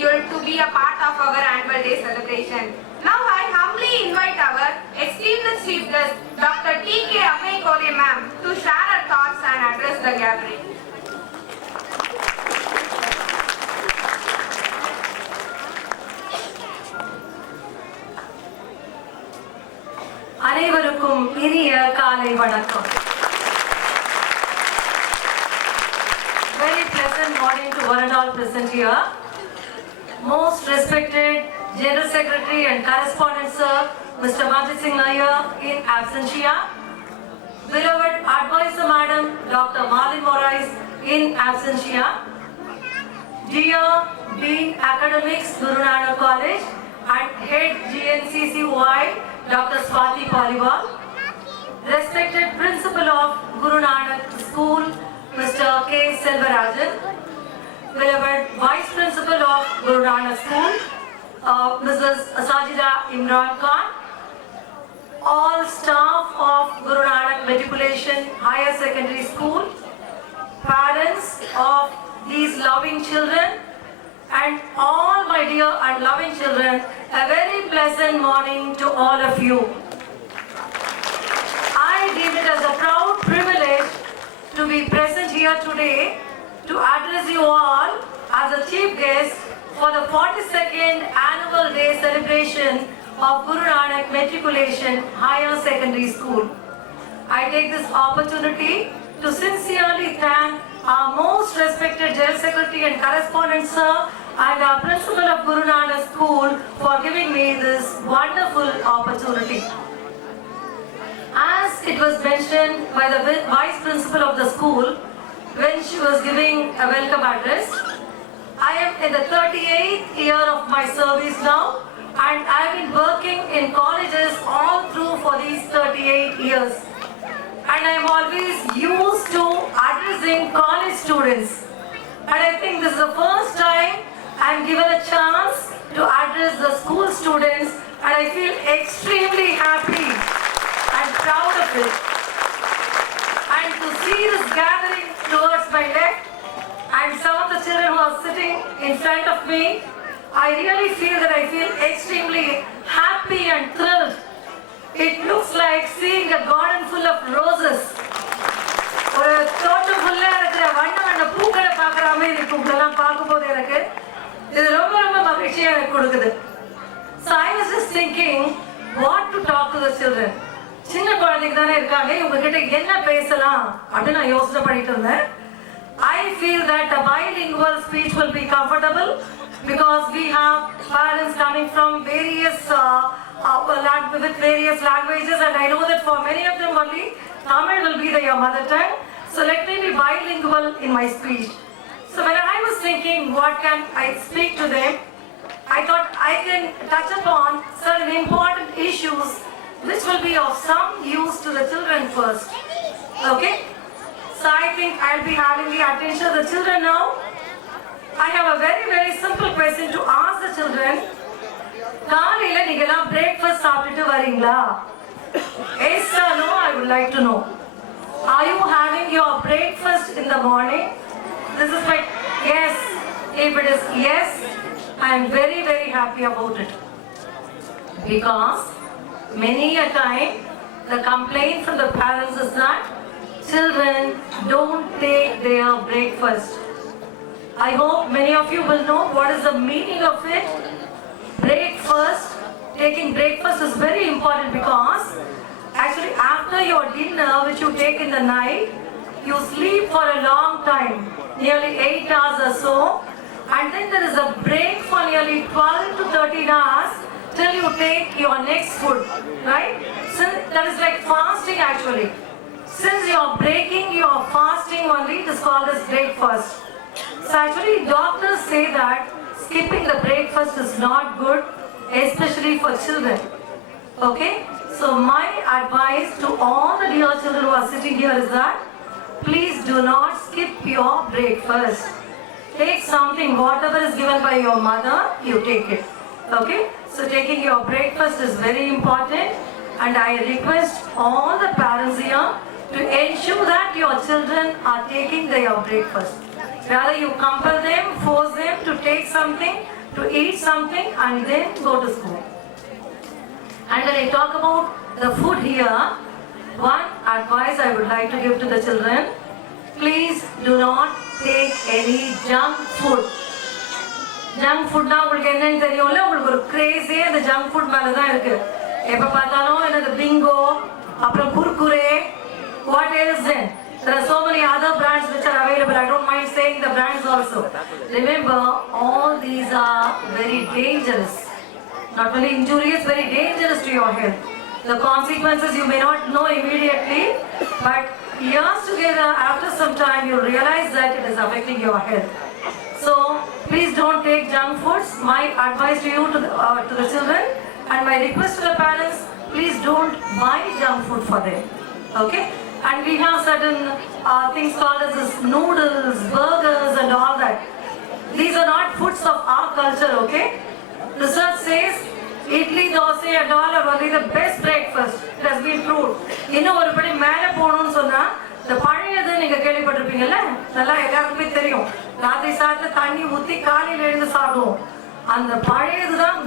schedule to be a part of our annual day celebration. Now I humbly invite our esteemed chief guest, Dr. T.K. ma'am, to share her thoughts and address the gathering. அனைவருக்கும் இனிய காலை வணக்கம். Very pleasant morning to one and all present here. Most respected General Secretary and Correspondent Sir, Mr. Mat.Hr.Sec.School in absentia. Beloved Advisor Madam, Dr. Mat.Hr.Sec.School in absentia. Dear Dean Academics, Guru Nanak College and Head GNCCY, Dr. Swati Paliwal, respected Principal of Guru Nanak School, Mr. K. Selvarajan, beloved Vice Principal of Guru Nanak School, Mrs. Sajida Imran Khan, all staff of Guru Nanak Matriculation Higher Secondary School, parents of these loving children, and all my dear and loving children, a very pleasant morning to all of you. I deem it as a proud privilege to be present here today to address you all as a chief guest for the 42nd annual day celebration of Guru Nanak Matriculation Higher Secondary School. I take this opportunity to sincerely thank our most respected General Secretary and Correspondent Sir and our Principal of Guru Nanak School for giving me this wonderful opportunity. As it was mentioned by the Vice Principal of the school when she was giving a welcome address, I am in the 38th year of my service now, and I have been working in colleges all through for these 38 years. And I am always used to addressing college students. And I think this is the first time I am given a chance to address the school students, and I feel extremely happy and proud of it. And to see this gathering towards my left and some of the children who are sitting in front of me, I really feel that I feel extremely happy and thrilled. It looks like seeing a garden full of roses. ஒரு தோட்டம் ஃபுல்லா இருக்கிற வண்ண வண்ண பூக்களை பார்க்குற மாதிரி இருக்கு. உங்களெல்லாம் பார்க்கும்போது எனக்கு இது ரொம்ப ரொம்ப மகிழ்ச்சியா எனக்கு கொடுக்குது. So I was just thinking what to talk to the children. சின்ன குழந்தைங்க தானே இருக்காங்க, இவங்க கிட்ட என்ன பேசலாம் அப்படின்னு நான் யோசனை பண்ணிட்டு இருந்தேன். I feel that a bilingual speech will be comfortable because we have parents coming from various with various languages, and I know that for many of them only Tamil will be their mother tongue. So let me be bilingual in my speech. So when I was thinking what can I speak to them, I thought I can touch upon certain important issues which will be of some use to the children first. Okay? So I think I'll be having the attention of the children now. I have a very, very simple question to ask the children. காலையில நீங்கலாம் பிரேக்ஃபாஸ்ட் சாப்பிட்டுட்டு வரீங்களா? Yes or no? I would like to know. Are you having your breakfast in the morning? This is my yes. If it is yes, I am very, very happy about it. Because many a time the complaint from the parents is that children don't take their breakfast. I hope many of you will know what is the meaning of it. Breakfast, taking breakfast is very important because actually after your dinner which you take in the night, you sleep for a long time, nearly 8 hours or so, and then there is a break for nearly 12 to 13 hours till you take your next food, right? So that is like fasting actually. Since you are breaking your fasting only, it is called as breakfast. So actually doctors say that skipping the breakfast is not good, especially for children. Okay? So my advice to all the dear children who are sitting here is that please do not skip your breakfast. Take something, whatever is given by your mother, you take it. Okay? So taking your breakfast is very important, and I request all the parents here to ensure that your children are taking their breakfast. Rather you compel them, force them to take something to eat something and then go to school. And when I talk about the food here, one advice I would like to give to the children, please do not take any junk food. Junk food na உங்களுக்கு என்னன்னு தெரியும்ல, உங்களுக்கு ஒரு கிரேஸே அந்த junk food மேல தான் இருக்கு. எப்ப பார்த்தாலும் என்னது பிங்கோ, அப்புறம் Kurkure, what else then? There are so many other brands which are available. I don't mind saying the brands also. Remember, all these are very dangerous. Not only injurious, very dangerous to your health. The consequences you may not know immediately, but years together, after some time, you realize that it is affecting your health. So, please don't take junk foods. My advice to you, to the children, and my request to the parents, please don't buy junk food for them. Okay? And we have certain things called as this noodles, burgers, and all that. These are not foods of our culture. Okay? Research says idli, dosa and all are only the best breakfast. It has been proved. இன்னும் ஒரு படி மேலே போகணும்னு சொன்னா, இந்த பழையது நீங்க கேள்விப்பட்டிருப்பீங்கல்ல, நல்லா எல்லாருக்குமே தெரியும். ராத்திரி சாதத்துல தண்ணி ஊத்தி காலையில எழுந்து சாப்பிடுவோம். அந்த பழையது தான்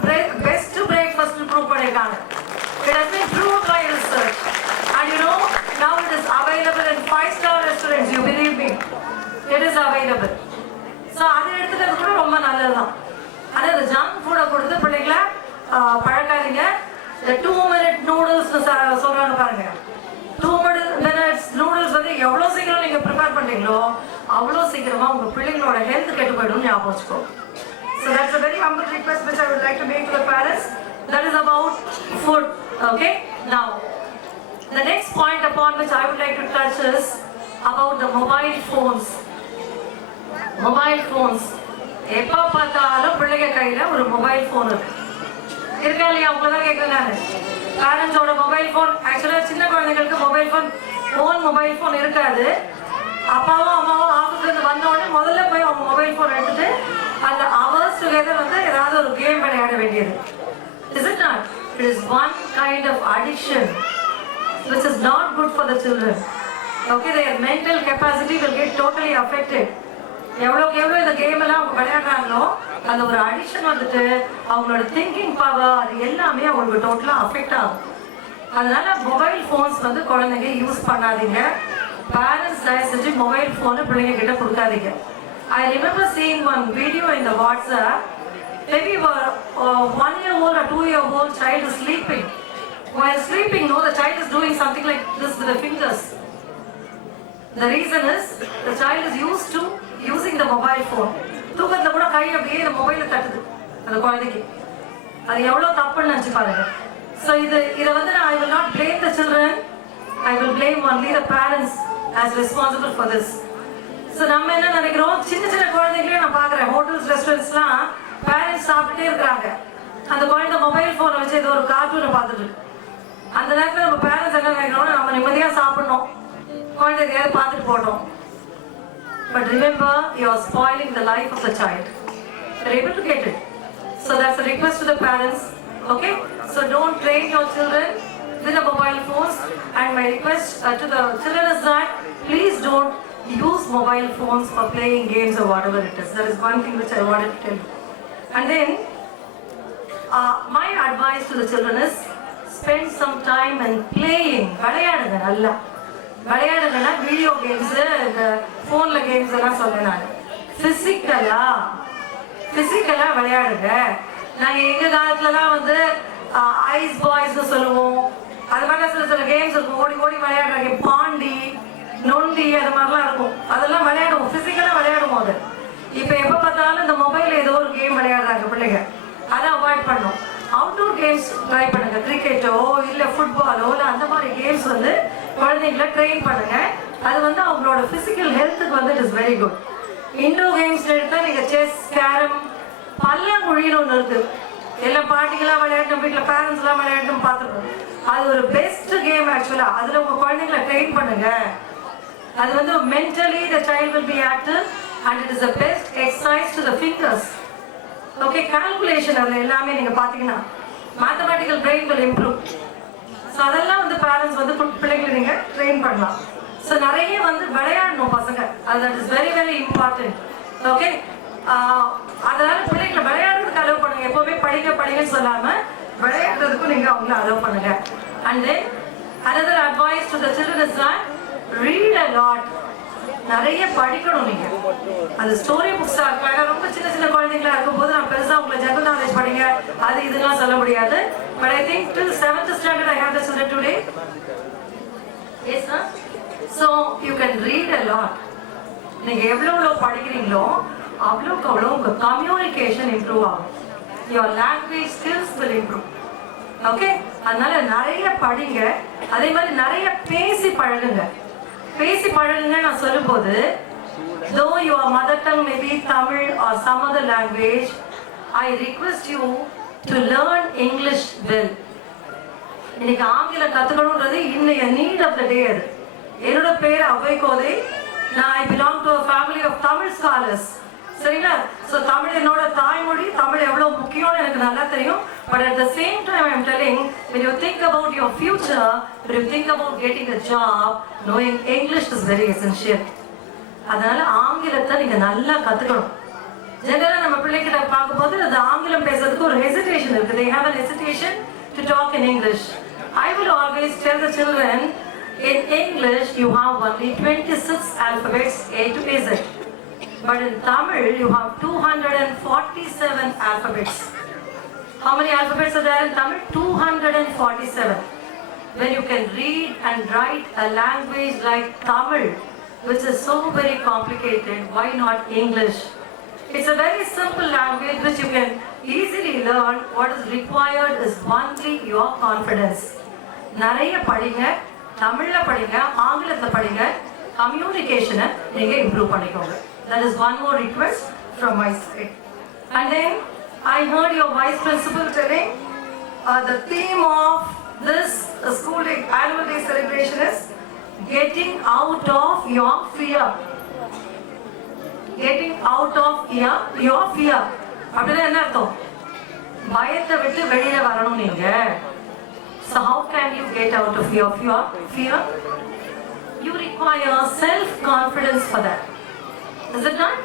பெஸ்ட் பிரேக்ஃபாஸ்ட் ப்ரூவ் பண்ணிருக்காங்க. It has been proved by research. And you know, now it is available in 5-star restaurants. You believe me? It is available. So அதை எடுத்துக்கிறது கூட ரொம்ப நல்லதுதான். ஆனால் இந்த ஜங்க் ஃபுட்டை கொடுத்து பிள்ளைங்கள பழக்காதீங்க. இந்த 2-minute noodles சொல்றாங்க பாருங்க. 2 minutes noodles வந்து எவ்வளோ சீக்கிரம் நீங்க ப்ரிப்பேர் பண்றீங்களோ அவ்வளோ சீக்கிரமா உங்க பிள்ளைங்களோட ஹெல்த் கெட்டு போயிடும், ஞாபகம் வச்சுக்கோ. So that's a very humble request which I would like to make to the parents. That is about food. Okay? Now, the next point upon which I would like to touch is about the mobile phones. Mobile phones. எப்போ பார்த்தாலும் பிள்ளைங்க கையில் ஒரு mobile phone இருக்கா இல்லையா? அவங்களதான் கேட்குறேன் நான். பேரண்ட்ஸோட மொபைல் ஃபோன், ஆக்சுவலாக சின்ன குழந்தைங்களுக்கு mobile phone, own mobile phone இருக்காது. அப்பாவும் அம்மாவும் ஆஃபீஸ்லேருந்து வந்தோடனே முதல்ல போய் அவங்க மொபைல் ஃபோன் எடுத்துட்டு அந்த ஹவர்ஸ் டுகெதர் வந்து ஏதாவது ஒரு கேம் விளையாட வேண்டியது. Is it not? It is one kind of addiction which is not good for the children. Okay, their mental capacity will get totally affected. எவ்வளோக்கு எவ்வளோ இந்த கேம் எல்லாம் அவங்க விளையாடுறாங்களோ அந்த ஒரு அடிக்ஷன் வந்துட்டு அவங்களோட திங்கிங் பவர் அது எல்லாமே அவங்களுக்கு டோட்டலாக அஃபெக்ட் ஆகும். அதனால மொபைல் ஃபோன்ஸ் வந்து குழந்தைங்க யூஸ் பண்ணாதீங்க. பேரண்ட்ஸ் தயவு செஞ்சு மொபைல் ஃபோனு பிள்ளைங்க கிட்ட கொடுக்காதீங்க. I remember seeing one video in the WhatsApp. Maybe a 1-year-old or 2-year-old child is sleeping. While sleeping, no, the child is doing something like this with the fingers. The reason is the child is used to using the mobile phone. தூக்கத்துல கூட கை அப்படியே இந்த மொபைல தட்டுது அந்த குழந்தைக்கு. அது எவ்வளோ தப்புன்னு நினச்சி பாருங்க. ஸோ இதை வந்து I will not blame the children. I will blame only the parents as responsible for this. So நம்ம என்ன நினைக்கிறோம், சின்ன சின்ன குழந்தைங்களே நான் பார்க்குறேன் ஹோட்டல்ஸ் ரெஸ்டாரண்ட்ஸ்லாம் பேரண்ட்ஸ் சாப்பிட்டுட்டே இருக்கிறாங்க. அந்த குழந்தை மொபைல் ஃபோனை வச்சு ஏதோ ஒரு கார்ட்டூனை பார்த்துட்டு அந்த நேரத்தில் நம்ம பேரண்ட்ஸ் என்ன நினைக்கிறோம்னா நம்ம நிம்மதியாக சாப்பிடணும், குழந்தை எதையாவது பார்த்துட்டு போட்டோம். But remember, you are spoiling the life of the child. You're able to get it. So that's a request to the parents. Okay? So don't train your children with the mobile phones. And my request to the children is that please don't use mobile phones for playing games or whatever it is. That is one thing which I wanted to tell you. And then, my advice to the children is spend some time in playing. விளையாடுங்க நல்லா. விளையாடுங்கன்னா video games, இந்த ஃபோனில் கேம்ஸ் எல்லாம் சொல்லேன் நான். ஃபிசிக்கலாக விளையாடுங்க. நாங்கள் எங்கள் காலத்துலலாம் வந்து ஐஸ் பாய்ஸ்னு சொல்லுவோம். அது மாதிரி சில கேம்ஸ் இருக்கும், ஓடி ஓடி விளையாடுறாங்க, பாண்டி, நொண்டி, அது மாதிரிலாம் இருக்கும். அதெல்லாம் விளையாடுவோம், ஃபிசிக்கலாக விளையாடுவோம். அது இப்போ எப்போ பார்த்தாலும் இந்த மொபைலில் ஏதோ ஒரு கேம் விளையாடுறாங்க பிள்ளைங்க. அதை அவாய்ட் பண்ணோம். அவுட்டோர் கேம்ஸ் ட்ரை பண்ணுங்க. கிரிக்கெட்டோ இல்லை ஃபுட்பாலோ இல்லை அந்த மாதிரி கேம்ஸ் வந்து குழந்தைங்களை ட்ரெயின் பண்ணுங்க. அது வந்து அவங்களோட ஃபிசிக்கல் ஹெல்த்துக்கு வந்து it is very good. Indoor games எடுத்தால் நீங்கள் செஸ், கேரம், பல்லாங்குழின்னு ஒன்று இருக்குது. எல்லாம் பாட்டிங்களாம் விளையாட்டும், வீட்டில் பேரண்ட்ஸ்லாம் விளையாட்டும் பார்த்துருக்கோம். அது ஒரு பெஸ்ட் கேம் ஆக்சுவலாக. அதில் உங்கள் குழந்தைங்களை ட்ரெயின் பண்ணுங்க. அது வந்து mentally the child will be active and it is the best exercise to the fingers. Okay, calculation அதுல எல்லாமே நீங்க பாத்தீங்கன்னா mathematical brain will improve. So அதெல்லாம் வந்து parents வந்து பிள்ளைகளை நீங்க train பண்ணலாம். So நிறைய வந்து விளையாடணும் பசங்க. அது that is very very important. Okay, அதனால பிள்ளைகளை விளையாடுறதுக்கு படிங்கன்னு சொல்லாம விளையாடுறதுக்கும் நீங்க அவங்கள அலோவ் பண்ணுங்க. And then another advice to the children is that read a lot. நிறைய படிக்கணும் நீங்க. அது ஸ்டோரி புக்ஸா இருக்கலாம். ரொம்ப சின்ன சின்ன குழந்தைங்களா இருக்கும்போது நான் பெருசா உங்களை ஜெனரல் நாலேஜ் படிங்க அது இதெல்லாம் சொல்ல முடியாது. But I think till 7th standard I have the children today. Yes sir. So you can read a lot. நீங்க எவ்வளவு படிக்கிறீங்களோ அவ்வளவுக்கு அவ்வளவு உங்க கம்யூனிகேஷன் இம்ப்ரூவ் ஆகும். your language skills will improve. Okay, அதனால நிறைய படிங்க. அதே மாதிரி நிறைய பேசி பழகுங்க. பேசி பழகுங்க நான் சொல்லும்போது though your mother tongue may be Tamil or some other language, I request you to learn English well. இன்னைக்கு ஆங்கிலம் கத்துக்கணும்ன்றது இன்னைக்கு need of the day. அது என்னோட பேர் அவ்வை கோதை. நான் I belong to a family of Tamil scholars. சரிங்களா? ஸோ தமிழ் என்னோட தாய்மொழி. தமிழ் எவ்வளோ முக்கியம்னு எனக்கு நல்லா தெரியும். But at the same time I am telling when you think about your future, when you think about getting a job, knowing English is very essential. அதனால ஆங்கிலத்தை நீங்க நல்லா கத்துக்கணும். ஜெனரலா நம்ம பிள்ளைகிட்ட பார்க்கும்போது அது ஆங்கிலம் பேசுறதுக்கு ஒரு ஹெசிடேஷன் இருக்கு. They have an hesitation to talk in English. I will always tell the children in English you have only 26 alphabets A to Z. But in Tamil, you have 247 alphabets. How many alphabets are there in Tamil? 247. When you can read and write a language like Tamil, which is so very complicated, why not English? It's a very simple language which you can easily learn. What is required is only your confidence. நிறைய படிங்க, தமிழ்ல படிங்க, ஆங்கிலத்துல படிங்க, கம்யூனிகேஷனை நீங்க இம்ப்ரூவ் பண்ணிக்கோங்க. That is one more request from my side. And then I heard your vice principal telling the theme of this school day annual day celebration is getting out of your fear. Getting out of your fear. அப்படின்னா என்ன அர்த்தம்? பயத்தை விட்டு வெளியில வரணும் நீங்க. So how can you get out of your fear? You require self-confidence for that. Is it not?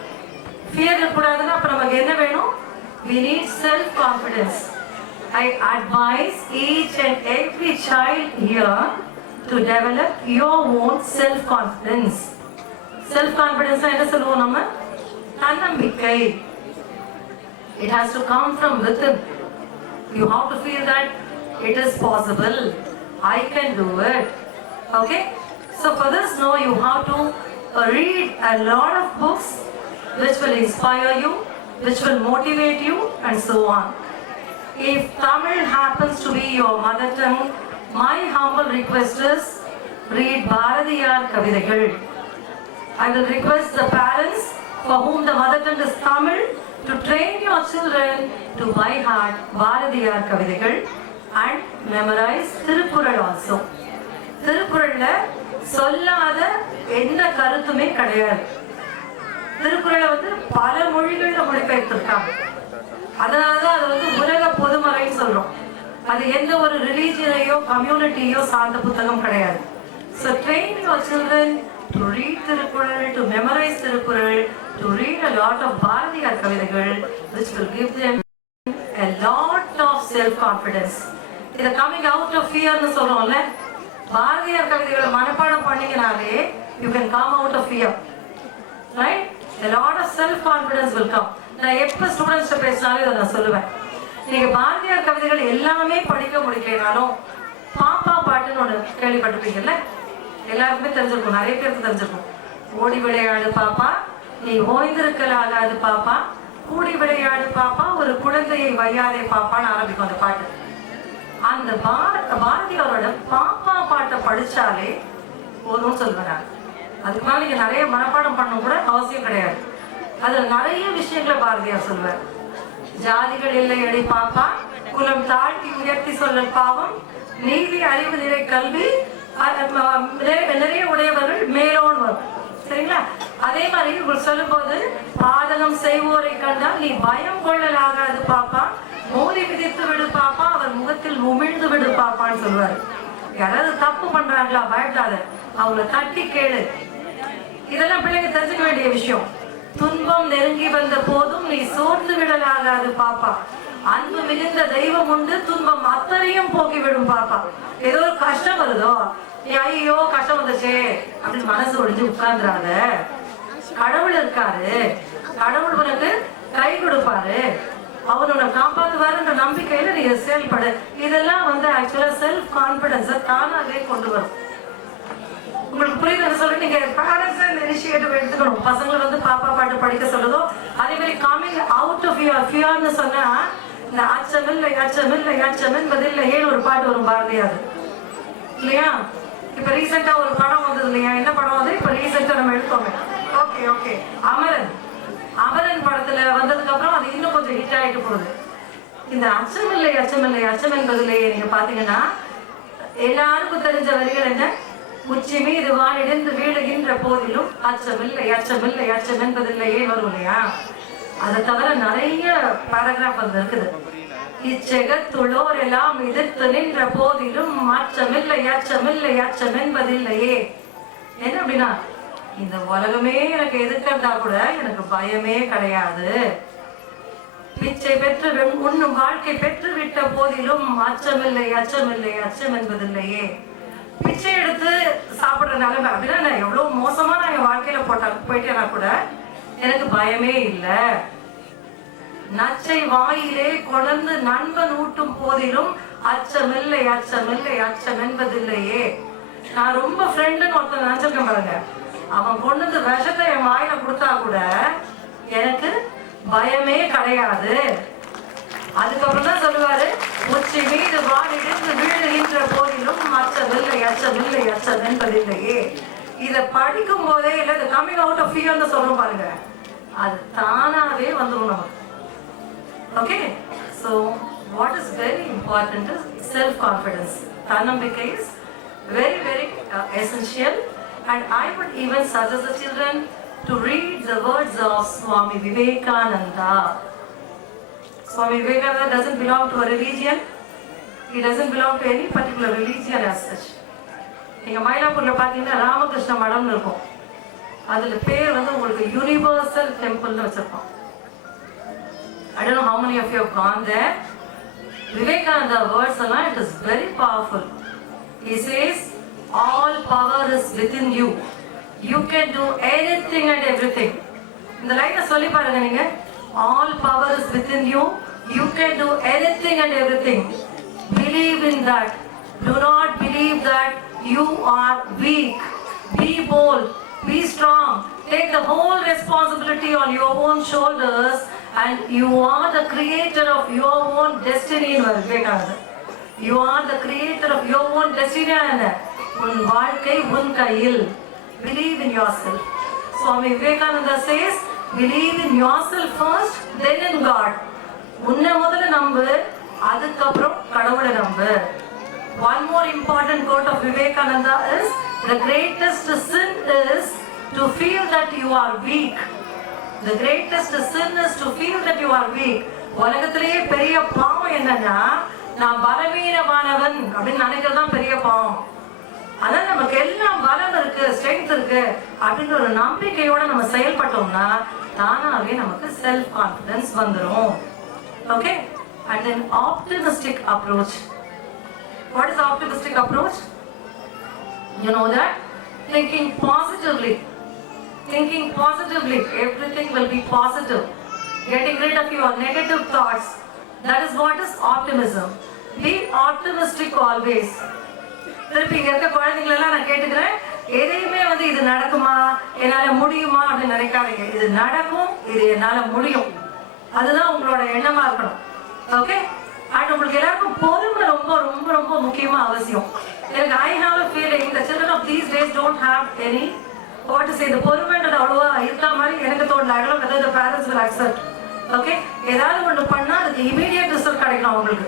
Fear இருக்கக்கூடாதுன்னா அப்ப நமக்கு என்ன வேணும்? We need self-confidence. I advise each and every child here to develop your own self-confidence. Self-confidence என்ன சொல்லுவோம் நம்ம? தன்னம்பிக்கை. It has to come from within. You have to feel that it is possible. I can do it. Okay? So for this, no, you have to read a lot of books which will inspire you, which will motivate you, and so on. If Tamil happens to be your mother tongue, my humble request is read Mat.Hr. கவிதைகள். I will request the parents for whom the mother tongue is Tamil to train your children to by heart Mat.Hr. கவிதைகள் and memorize Thirukkural also. திருக்குறள்ல சொல்லாத எந்த கருத்துமே கிடையாது. திருக்குறளை பல மொழிகள்ல மொழிபெயர்த்திருக்காங்க. அதனாலதான் அது உலக பொதுமறைன்னு சொல்றோம். அது எந்த ஒரு ரிலீஜியனையோ கம்யூனிட்டியோ சார்ந்த புத்தகம் கிடையாது. So train your children to read Thirukkural, to memorize Thirukkural, to read a lot of Mat.Hr. கவிதைகள் which will give them a lot of self-confidence. இத coming out of fearன்னு சொல்றோம்ல, Mat.Hr. கவிதைகளை மனப்பாடம் பண்ணீங்கனாலே you can come out of fear, right? A lot of self-confidence will come. நான் எப்ப ஸ்டூடெண்ட்ஸ் பேசினாலும் இதை நான் சொல்லுவேன். நீங்க Mat.Hr. கவிதைகள் எல்லாமே படிக்க முடியலனாலும் பாப்பா பாட்டுன்னு ஒன்று கேள்விப்பட்டிருப்பீங்கல்ல, எல்லாருக்குமே தெரிஞ்சிருக்கும், நிறைய பேருக்கு தெரிஞ்சிருக்கும். ஓடி விளையாடு பாப்பா, நீ ஓய்ந்திருக்கலாகாது பாப்பா, கூடி விளையாடு பாப்பா, ஒரு குழந்தையை வையாதே பாப்பான்னு ஆரம்பிக்கும் அந்த பாட்டு. அந்த பாரதியாரோட பாப்பா பாட்டை படிச்சாலே போதும்னு சொல்லுவேன். அதுக்கு மேலே நீங்க நிறைய மனப்பாடம் பண்ண கூட அவசியம் கிடையாது. அதுல நிறைய விஷயங்களை பாரதியார் சொல்லுவார். ஜாதிகள் இல்லை அடி பாப்பா, குலம் தாழ்த்தி உயர்த்தி சொல்லல் பாவம், நீதி அறிவு நிறை கல்வி நிறைய உடையவர்கள் மேலோன் வரும். சரிங்களா? அதே மாதிரி இவர் சொல்லும் போது பாதகம் செய்வோரை கண்டால் நீ பயம் கொள்ளலாகாது பாப்பா, மோதி விதித்து விடு பாப்பா, அவர் முகத்தில் உமிழ்ந்து விடு பாப்பான்னு சொல்லுவாரு. யாராவது தப்பு பண்றாங்களா பயப்படாத, அவங்கள தட்டி கேளு. இதெல்லாம் பிள்ளைங்க தெரிஞ்சுக்க வேண்டிய விஷயம். துன்பம் நெருங்கி வந்த போதும் நீ சோர்ந்து விடலாகாது பாப்பா, அன்பு மிகுந்த தெய்வம் உண்டு, துன்பம் அத்தனையும் போக்கிவிடும் பாப்பா. ஏதோ ஒரு கஷ்டம் வருதோ, ஐயோ கஷ்டம் வந்துச்சே அப்படின்னு மனசு ஒழிஞ்சு உட்கார்ந்துறாத. கடவுள் இருக்காரு, கடவுள் உனக்கு கை கொடுப்பாரு, அவர் உன்னை காப்பாத்துவாருன்ற நம்பிக்கையில நீ செயல்படு. இதெல்லாம் ஆக்சுவலா செல்ஃப் கான்பிடன்ஸை தானாவே கொண்டு வரும். உங்களுக்கு புரியுதுன்னு சொல்லி நீங்க பேரண்ட்ஸ் இந்த இனிஷியேட்டிவ் எடுத்துக்கணும். பசங்களை பாப்பா பாட்டு படிக்க சொல்லுதோ, அதே மாதிரி கமிங் அவுட் ஆஃப் யுவர் ஃபியர்னு சொன்னா, இந்த அச்சமில்லை அச்சமில்லை அச்சம் என்பதில்லை ஏன்னு ஒரு பாட்டு வரும் பாரதியார் இல்லையா? இப்ப ரீசெண்டா ஒரு படம் வந்தது இல்லையா? என்ன படம் வந்து இப்ப ரீசெண்டா நம்ம எடுத்தோமே, ஓகே ஓகே, அமரன். அமரன் படத்துல வந்ததுக்கு அப்புறம் அது இன்னும் கொஞ்சம் ஹிட் ஆயிட்டு போகுது. இந்த அச்சமில்லை அச்சமில்லை அச்சம் என்பதில்லையே நீங்க பாத்தீங்கன்னா எல்லாருக்கும் தெரிஞ்ச வரிகள் என்ன? உச்சி மீது வானிடிந்து வீழுகின்ற போதிலும் அச்சமில்லை அச்சமில்லை அச்சம் என்பதில்லையே வரும் இல்லையா? அதை தவிர நிறைய பேராகிராஃப் வந்து இருக்குது. இச்செகத்துள்ளோர் எல்லாம் எதிர்த்து நின்ற போதிலும் அச்சமில்லை அச்சமில்லை அச்சம் என்பதில்லையே. என்ன அப்படின்னா, இந்த உலகமே எனக்கு எதிர்க்கிறதா கூட எனக்கு பயமே கிடையாது. பிச்சை பெற்று உண்ணும் வாழ்க்கை பெற்று விட்ட போதிலும் அச்சமில்லை அச்சமில்லை அச்சம் என்பதில்லையே. பிச்சை எடுத்து சாப்பிடுற நிலைமை அப்படின்னா நான் எவ்வளவு மோசமா நான் என் வாழ்க்கையில போயிட்டேன்னா கூட எனக்கு பயமே இல்லை. நச்சை வாயிலே கொண்டு நண்பன் ஊட்டும் போதிலும் அச்சமில்லை அச்சமில்லை அச்சம் என்பதில்லையே. நான் ரொம்ப ஃப்ரெண்டுன்னு ஒருத்தர் நினைச்சிருக்கேன் பாருங்க, அவன் கொண்டு விஷத்தை என் வாயில கொடுத்தா கூட எனக்கு பயமே கிடையாது. அதுக்கப்புறம் தான் சொல்லுவாரு, உச்சி மீது வானிடிந்து வீழுகின்ற போதிலும் அச்சமில்லை அச்சமில்லை அச்சம் என்பதில்லையே. இதை படிக்கும் போதே இல்லை, இந்த கம்மிங் அவுட் ஆஃப் ஃபியர்னு சொல்றோம் பாருங்க, அது தானாவே வந்துடும் நமக்கு. Okay, so what is very important is self-confidence. தன்னம்பிக்கை is very very essential, and I would even suggest the children to read the words of Swami Vivekananda. Swami Vivekananda doesn't belong to a religion. He doesn't belong to any particular religion as such. நீங்க மயிலாப்பூர்ல பாத்தீங்கன்னா ராமகிருஷ்ண மடம்னு இருக்கும். அதுல பேர் உங்களுக்கு யூனிவர்சல் டெம்பிள்னு வச்சிருக்கோம். I don't know how many of you have gone there. Vivekananda words alone, it is very powerful. He says, all power is within you. You can do anything and everything. இந்த லைனை சொல்லி பாருங்க நீங்க. All power is within you. You can do anything and everything. Believe in that. Do not believe that you are weak. Be bold. Be strong. Take the whole responsibility on your own shoulders. And you are the creator of your own destiny. You are the creator of your own destiny. உன் வாழ்க்கை உன் கையில். Believe in yourself. Swami Vivekananda says, believe in yourself first, then in God. உன்னை முதல்ல நம்பு, அதுக்கப்புறம் கடவுளை நம்பு. One more important quote of Vivekananda is, the greatest sin is to feel that you are weak. The greatest sin is to feel that you are weak. உலகத்திலேயே பெரிய பாவம் என்னன்னா, நான் பலவீனமானவன் அப்படின்னு நினைக்கிறது தான் பெரிய பாவம். அதான் நமக்கு எல்லாம் பலம் இருக்கு, ஸ்ட்ரென்த் இருக்கு அப்படின்ற ஒரு நம்பிக்கையோட நம்ம செயல்பட்டோம்னா தானாவே நமக்கு செல்ஃப் கான்ஃபிடன்ஸ் வந்துடும். Okay, and then optimistic approach. What is optimistic approach? You know that thinking positively. Thinking positively, everything will be positive. Getting rid of your negative thoughts. That is what is optimism. Be optimistic always. திருப்பி இங்க இருக்க குழந்தைங்களெல்லாம் நான் கேட்டுக்கிறேன், எதையுமே இது நடக்குமா, என்னால முடியுமா அப்படின்னு நினைக்காதீங்க. இது நடக்கும், இது என்னால முடியும், அதுதான் உங்களோட எண்ணமா இருக்கணும். ஓகே, அண்ட் உங்களுக்கு எல்லாருக்கும் பொறுமை ரொம்ப ரொம்ப ரொம்ப முக்கியமா அவசியம். எனக்கு I have a feeling the children of these days don't have any இந்த பொறுமைன்றது அவ்வளவா இருக்கிற மாதிரி எனக்கு தோணல. I don't know whether the parents will accept. Okay, ஏதாவது ஒன்று பண்ணா அதுக்கு இமீடியட் ரிசல்ட் கிடைக்கணும், அவங்களுக்கு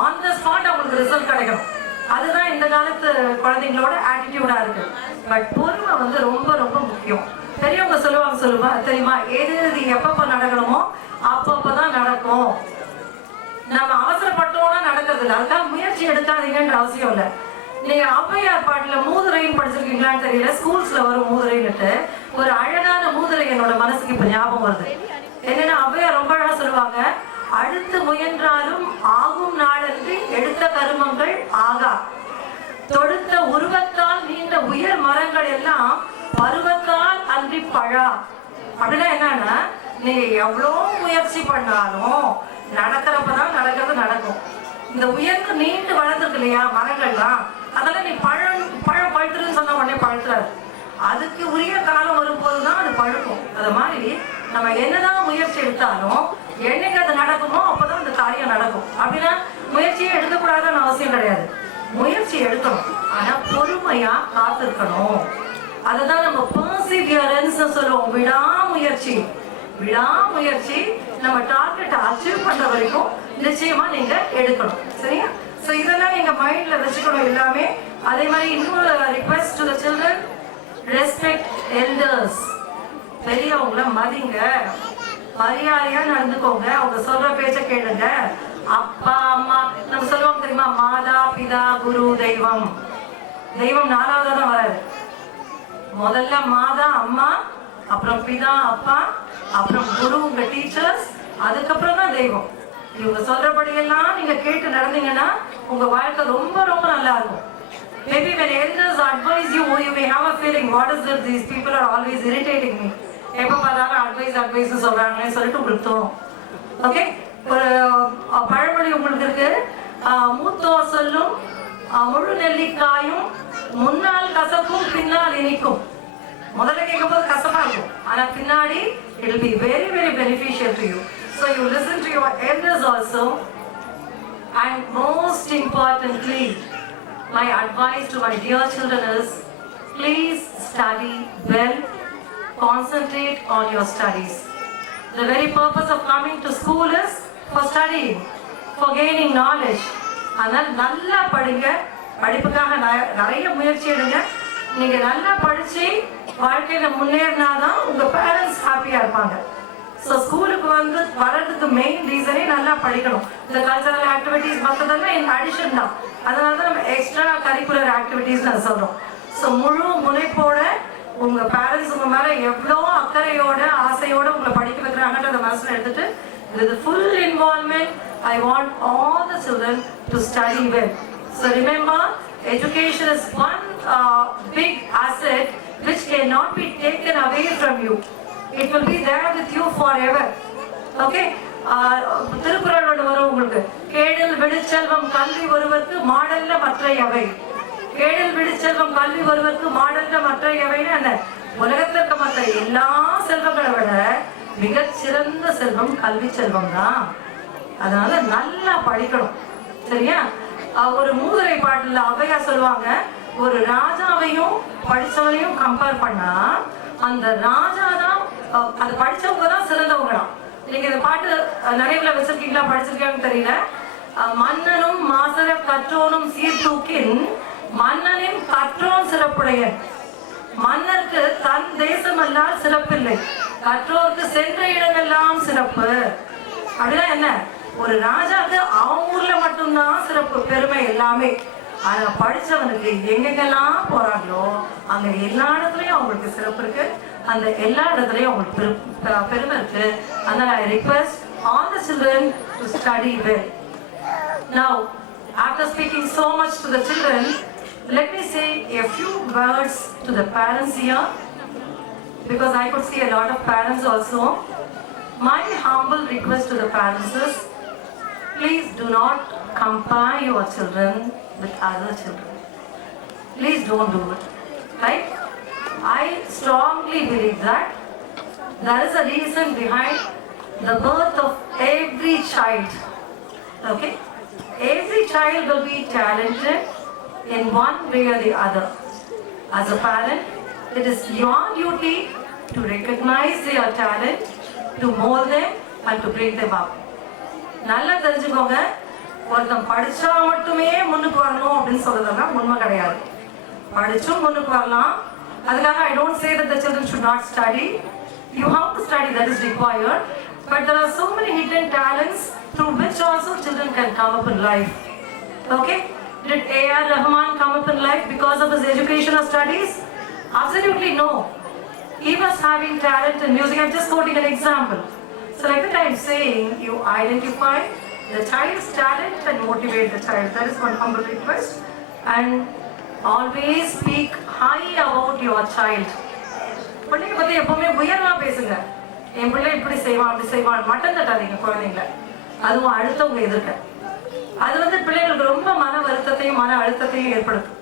ஆன் த ஸ்பாட் அவங்களுக்கு ரிசல்ட் கிடைக்கணும். அதுதான் இந்த காலத்து குழந்தைங்களோட ஆட்டிடியூடா இருக்கு. பட் பொறுமை ரொம்ப ரொம்ப முக்கியம். பெரியவங்க சொல்லுவாங்க தெரியுமா, எது எப்பப்ப நடக்கணுமோ அப்பப்பதான் நடக்கும். நம்ம அவசரப்பட்டோம்னா நடக்கிறது இல்லை. அதுக்காக முயற்சி எடுக்காதீங்கன்ற அவசியம் இல்லை. நீங்க ஔவையார் பாட்டுல மூதுரைன்னு படிச்சிருக்கீங்களான்னு தெரியல, ஸ்கூல்ஸ்ல வரும் மூதுரைன்னுட்டு ஒரு அழகான மூதுரை என்னோட மனசுக்கு இப்ப ஞாபகம் வருது. என்னன்னா ஔவையார் ரொம்ப அழகா சொல்லுவாங்க, அடுத்து முயன்றாலும் ஆகும் நாளன்றி எடுத்த கருமங்கள் ஆகா. தொடுத்த உருவத்தால் நீண்ட உயர் மரங்கள் எல்லாம் பருவத்தால் அன்றி பழா. அப்படின்னா என்னன்னா, நீங்க எவ்வளோ முயற்சி பண்ணாலும் நடக்கிறப்பதான் நடக்கிறது நடக்கும். இந்த உயர்ந்து நீண்டு வளர்ந்துருக்கு இல்லையா மரங்கள்லாம், அதெல்லாம் நீ பழம் பழுத்துருன்னு சொன்ன உடனே பழுத்துறாரு. அதுக்கு உரிய காலம் வரும்போதுதான் அது பழுக்கும். அது மாதிரி நம்ம என்னதான் முயற்சி எடுத்தாலும் என்னைக்கு அது நடக்குமோ அப்பதான் அந்த காரியம் நடக்கும். அப்படின்னா முயற்சியை எடுக்கக்கூடாதுன்னு அவசியம் கிடையாது. முயற்சி எடுக்கணும், ஆனா பொறுமையா காத்திருக்கணும். அதுதான் நம்ம பர்சிவியரன்ஸ் சொல்லுவோம். விடாமுயற்சி. விடாமுயற்சி நம்ம டார்கெட்டை அச்சீவ் பண்ற வரைக்கும் நிச்சயமா நீங்க எடுக்கணும். சரியா? ஸோ இதெல்லாம் நீங்க மைண்ட்ல வச்சுக்கணும் எல்லாமே. அதே மாதிரி இன்னொரு request to the children, respect elders. பெரியவங்கள மதிங்க, மரியாதையா நடந்துக்கோங்க, அவங்க சொல்ற பேச்ச கேளுங்க. அப்பா அம்மா நம்ம சொல்லுவோம் தெரியுமா, மாதா பிதா குரு தெய்வம். தெய்வம் நாலாவதா தான் வராது. முதல்ல மாதா அம்மா, அப்புறம் பிதா அப்பா, அப்புறம் குரு உங்க டீச்சர்ஸ், அதுக்கப்புறம் தான் தெய்வம். இவங்க சொல்றபடியெல்லாம் நீங்க கேட்டு நடந்தீங்கன்னா உங்க வாழ்க்கை ரொம்ப ரொம்ப நல்லா இருக்கும். Maybe when elders advise you, you may have a feeling, what is it, these people are always irritating me. எப்ப பார்த்தாலும் அட்வைஸ் சொல்றாங்கன்னு சொல்லிட்டு உங்களுக்கு தோணும். ஓகே, ஒரு பழமொழி உங்களுக்கு இருக்கு, மூத்தோர் சொல்லும் முழு நெல்லிக்காயும் முன்னால் கசப்பும் பின்னால் இனிக்கும். முதல்ல கேட்கும்போது கசமா இருக்கும், ஆனா பின்னாடி it will be very very beneficial to you. So you listen to your elders also. And most importantly, my advice to my dear children is, please study well, concentrate on your studies. The very purpose of coming to school is for studying, for gaining knowledge. அதனால் நல்லா படிங்க, படிப்புக்காக நிறைய முயற்சி எடுங்க. நீங்க நல்லா படிச்சு வாழ்க்கையில முன்னேறினாதான் உங்க பேரண்ட்ஸ் ஹாப்பியா இருப்பாங்க. ஸோ ஸ்கூலுக்கு வந்து வர்றதுக்கு மெயின் ரீசனே நல்லா படிக்கணும். இந்த கல்ச்சரல் ஆக்டிவிட்டிஸ் மற்றதெல்லாம் என் அடிஷன் தான். அதனால தான் நம்ம எக்ஸ்ட்ரா கரிக்குலர் ஆக்டிவிட்டிஸ் நான் சொல்றோம். ஸோ முழு முனைப்போட உங்க பேரண்ட்ஸ் உங்க மேல எவ்வளோ அக்கறையோட ஆசையோட உங்களை படிக்க வைக்கிறாங்கன்ற மனசுல எடுத்துட்டு, with full involvement, I want all the children to study well. So remember, education is one big asset which cannot be taken away from you. It will be there with you forever. Okay? Thirukkural வரும் உங்களுக்கு, கேடில் விழுச்செல்வம் கல்வி ஒருவருக்கு மாடல்ல மற்றையவை. கேடில் விழுச்செல்வம் கல்வி ஒருவருக்கு மாடல்ல மற்றையவைன்னு என்ன, உலகத்துல இருக்க மற்ற எல்லா செல்வங்களை விட மிகச்சிறந்த செல்வம் கல்வி செல்வம் தான். அதனால நல்லா படிக்கணும். சரியா? ஒரு மூதுரை பாட்டுல அவையா சொல்லுவாங்க, ஒரு ராஜாவையும் படிச்சவனையும் கம்பேர் பண்ணா அந்த ராஜா தான், அது படிச்சவங்க தான் சிறந்தவங்களாம். நீங்க இந்த பாட்டு நினைவுல வச்சிருக்கீங்களா, படிச்சிருக்கீங்கன்னு தெரியல. மன்னனும் மாசர கற்றோனும் சீர்தூக்கின் மன்னனின் கற்றோன் சிறப்புடையன். மன்னருக்கு தன் தேசமெல்லாம் சிறப்பில்லை, கற்றோருக்கு சென்ற இடமெல்லாம் சிறப்பு. அப்படின்னா என்ன, ஒரு ராஜாக்கு அவன் ஊர்ல மட்டும்தான் சிறப்பு பெருமை எல்லாமே. ஆனா படிச்சவனுக்கு எங்கெங்கெல்லாம் போறாங்களோ அங்க எல்லா இடத்துலயும் அவங்களுக்கு சிறப்பு இருக்கு, அந்த எல்லா இடத்துலயும் அவங்களுக்கு பெருமை இருக்கு. அதனால I request all the children to study well. Now, after speaking so much to the children, let me say a few words to the parents here, because I could see a lot of parents also. My humble request to the parents is, please do not compare your children with other children. Please don't do it. Right? I strongly believe that there is a reason behind the birth of every child. Okay? Every child will be talented in one way or the other. As a parent, it is your duty to recognize their talent, to mold them and to bring them up. நல்லா தெரிஞ்சுக்கோங்க, ஒருத்தன் படிச்சா மட்டுமே முன்னுக்கு வரணும் அப்படின்னு சொல்றதெல்லாம் உண்மை கிடையாது. படிச்சும் முன்னுக்கு வரலாம். அதுக்காக I don't say that the children should not study. You have to study, that is required. But there are so many hidden talents through which also children can come up in life. Okay? Did A.R.Rahman come up in life because of his education or studies? Absolutely no. He was having talent in music. I'm just quoting an example. So So like that I am saying, you identify the child's talent and motivate the child. That is one humble request. And always speak high about your child. பிள்ளைங்க பற்றி எப்பவுமே உயர்வாக பேசுங்க. என் பிள்ளை இப்படி செய்வான் அப்படி செய்வான் மட்டும் தட்டாதீங்க குழந்தைங்கள. அதுவும் அடுத்தவங்க எதிர்க்க. அது வந்து பிள்ளைங்களுக்கு ரொம்ப மன வருத்தத்தையும் மன அழுத்தத்தையும் ஏற்படுத்தும்.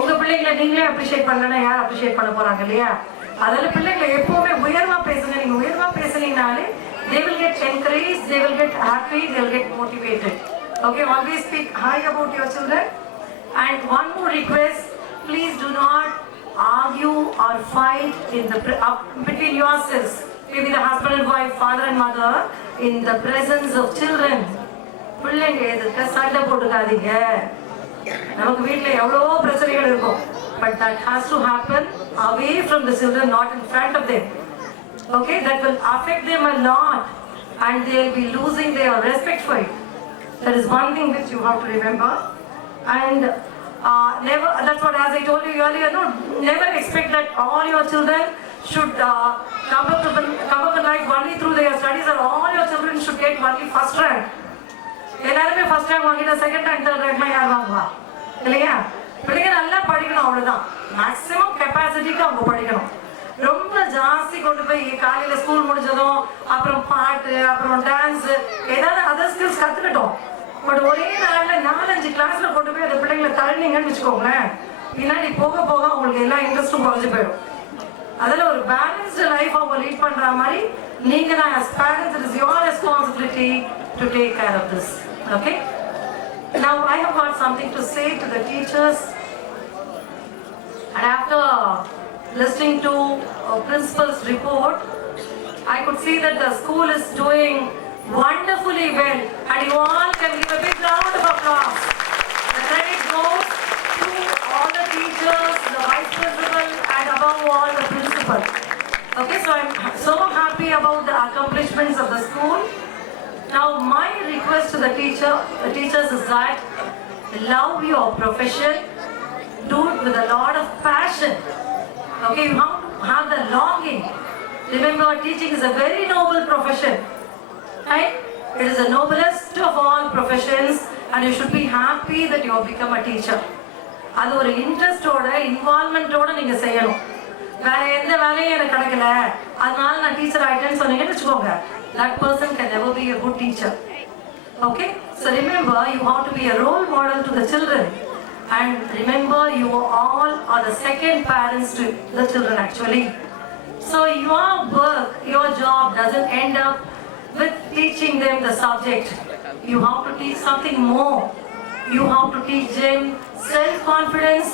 உங்க பிள்ளைங்களை நீங்களே அப்ரிஷியேட் பண்ணலன்னா யார் அப்ரிஷியேட் பண்ண போறாங்க இல்லையா? அதனால பிள்ளைங்களை எப்பவுமே உயர்வா பேசுங்க. நீங்க உயர்வா பேசுனீங்கனாலே they will get encouraged, they will get happy, they will get motivated. Okay, always speak high about your children. And one more request, please do not argue or fight in the between yourselves, maybe the husband and wife, father and mother, in the presence of children. பிள்ளைங்க எதுக்கு சண்டை போட்டுக்காதீங்க. நமக்கு வீட்டில் எவ்வளவோ பிரச்சனைகள் இருக்கும். But that has to happen away from the children, not in front of them. Okay, that will affect them a lot and they will be losing their respect for it. That is one thing which you have to remember. And never, that's what as I told you earlier, no, never expect that all your children should come up in life only through their studies, or all your children should get only first rank. எல்லாருமே first rank வாங்கிட்டா second rank third ரேங்க்லாம் யார் வாங்குவா இல்லையா? பிள்ளைங்க நல்லா படிக்கணும், அவ்வளோதான். மேக்ஸிமம் கெப்பாசிட்டிக்கு அவங்க படிக்கணும். ரொம்ப ஜாஸ்தி கொண்டு போய் காலையில் ஸ்கூல் முடிஞ்சதும் அப்புறம் பாட்டு அப்புறம் டான்ஸு ஏதாவது அதர் ஸ்கில்ஸ் கற்றுக்கிட்டோம். பட் ஒரே நாளில் 4-5 கிளாஸில் கொண்டு போய் அந்த பிள்ளைங்களை தள்ளினீங்கன்னு வச்சுக்கோங்களேன், பின்னாடி போக போக அவங்களுக்கு எல்லா இன்ட்ரெஸ்ட்டும் குறைஞ்சி போயிடும். அதில் ஒரு பேலன்ஸ்டு லைஃப் அவங்க லீட் பண்ணுற மாதிரி நீங்கள் தான் as parents, it is your responsibility to take care of this. Okay? Now I have got something to say to the teachers. And after listening to principal's report, I could see that the school is doing wonderfully well, and you all can give a big round of applause. The credit goes to all the teachers, the vice principal, and above all the principal. Okay, so I'm so happy about the accomplishments of the school. Now my request to the teachers is that love your profession, do it with a lot of passion. Okay, you have to have the longing. Remember, teaching is a very noble profession, right? It is the noblest of all professions, and you should be happy that you have become a teacher. அது ஒரு இன்ட்ரெஸ்டோட இன்வால்மெண்ட்டோட நீங்க செய்யணும். வேற எந்த வேலையும் எனக்கு கிடைக்கல அதனால நான் டீச்சர் ஆயிட்டேன்னு சொன்னீங்கன்னு வச்சுக்கோங்க, that person can never be a good teacher. Okay, so remember, you have to be a role model to the children. And remember, you all are the second parents to the children actually. So your work, your job doesn't end up with teaching them the subject. You have to teach something more. You have to teach them self-confidence.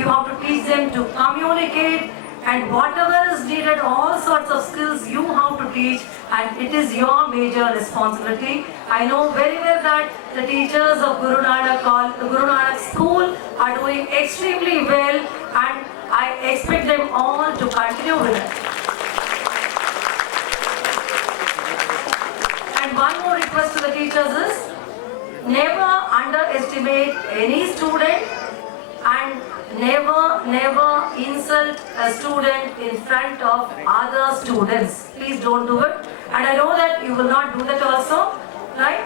You have to teach them to communicate, and whatever is needed, all sorts of skills you have to teach, and it is your major responsibility. I know very well that the teachers of Guru Nanak.Hr.Sec.School are doing extremely well, and I expect them all to continue with it. And one more request to the teachers is, never underestimate any student, and never insult a student in front of other students. Please don't do it. And I know that you will not do that also, right?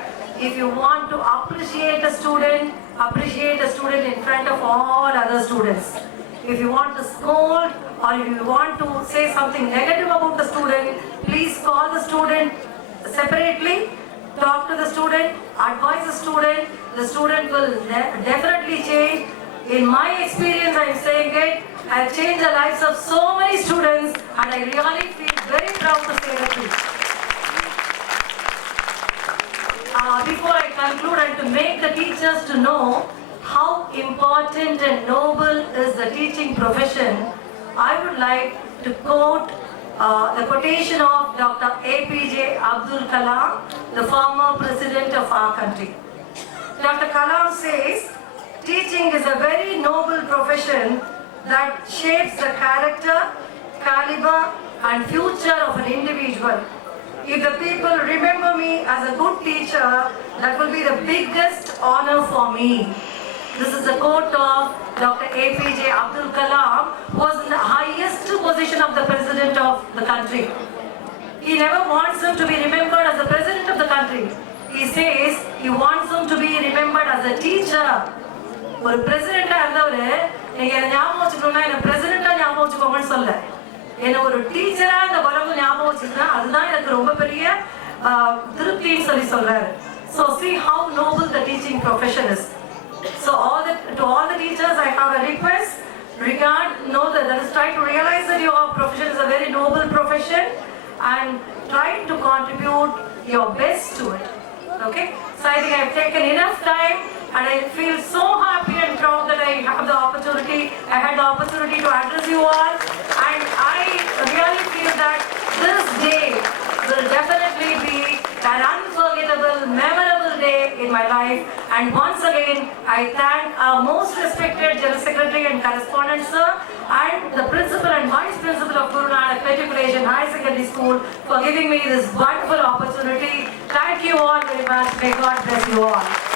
If you want to appreciate a student in front of all other students. If you want to scold or if you want to say something negative about the student, please call the student separately, talk to the student, advise the student. The student will definitely change. In my experience, I am saying it, I have changed the lives of so many students, and I really feel very proud to say that too. Before I conclude, and to make the teachers to know how important and noble is the teaching profession, I would like to quote the quotation of Dr. Ap.J.Abdul Kalam, the former president of our country. Dr. Kalam says, teaching is a very noble profession that shapes the character, caliber, and future of an individual. If the people remember me as a good teacher, that will be the biggest honor for me. This is a quote of Dr. Ap.J.Abdul Kalam, who was in the highest position of the president of the country. he never wants him to be remembered as the president of the country. He says he wants him to be remembered as a teacher. ஒரு பிரசிடென்ட்டா இருந்தவரு நீங்க என்ன ஞாபகம் வச்சுக்கணும்னா என்ன பிரசிடென்ட்டா ஞாபகம் வச்சுக்கோங்கன்னு சொல்ல, என்ன ஒரு டீச்சரா இந்த உலகம் ஞாபகம் வச்சுக்கிட்டா அதுதான் எனக்கு ரொம்ப பெரிய திருப்தின்னு சொல்றாரு. So see how noble the teaching profession is. So to all the teachers I have a request. Know that is try to realize that your profession is a very noble profession and try to contribute your best to it. Okay? So I think I have taken enough time and I feel so happy and proud that I had the opportunity to address you all, and I really feel that this day will definitely be an unforgettable, memorable day in my life. And once again, I thank our most respected General Secretary and Correspondent Sir and the Principal and Vice Principal of Guru Nanak Hr.Sec.School for giving me this wonderful opportunity. Thank you all very much. May God bless you all.